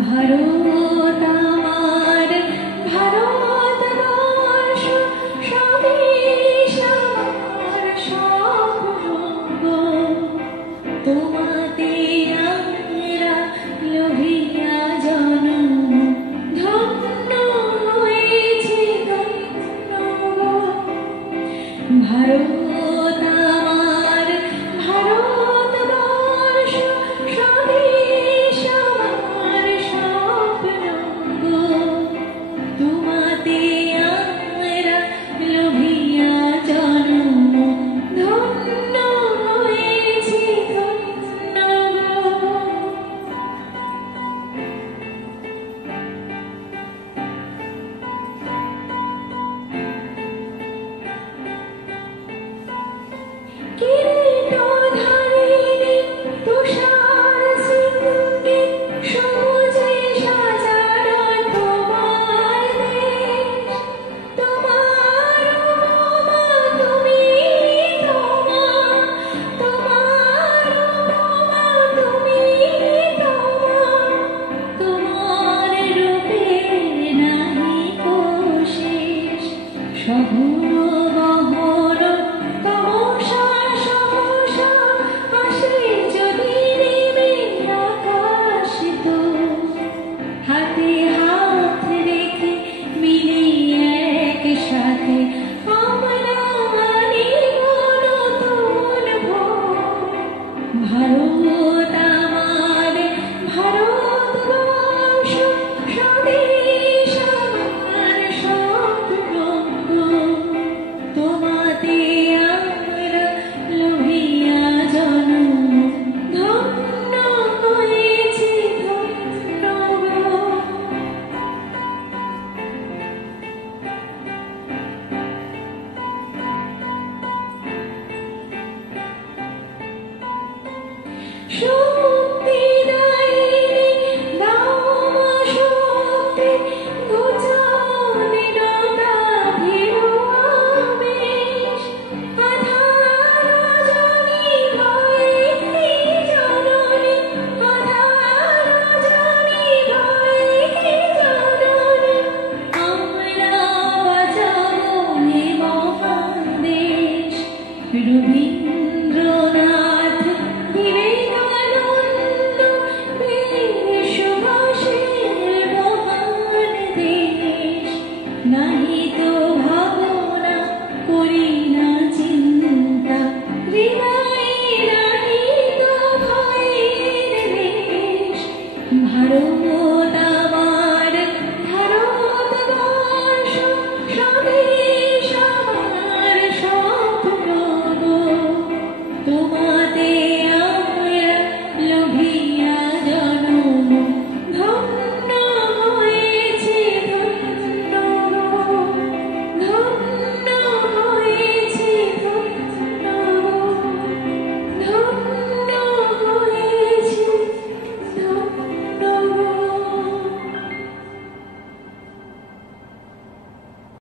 ভারত আমার ভারতবর্ষ স্বদেশ আমার স্বপ্ন তোমাতে আমরা লোহিয়া জনম ধন্য হয়েছে ধন্য ভারত আমার ভারতবর্ষ স্বদেশ আমার স্বপ্ন তোমাতে আমরা লোভিয়া জন্ম ধন্য হয়েছি ধন্য কিরীটধারিণী তুষার শৃঙ্গে সবুজে সাজানো তোমার দেশ তোমার উপমা তুমি তোমার উপমা তুমি তোমার রূপে নাহি কোশেষ সগুণ বহন তমসা সহসা আসে যদি নেমে আকাশ তো হাতে হাত রেখে মিলিয়ে একসাথে আমরা আনিব নতুন ভোর ভারত আমার ভারতবর্ষ স্বদেশ আমার স্বপ্ন তোমাতে আমরা লোহিয়া জন্ম ধন্য হয়েছি ধন্য শক্তি দায়িনী দাও মা শক্তি ঘুচাও দৃঢ়তা ভীরু আবেশ আধার রজনী ভয়ে জননী আধার রজনী ভয়ে জননী আমরা বাঁচাবো এ মহান দেশ রবি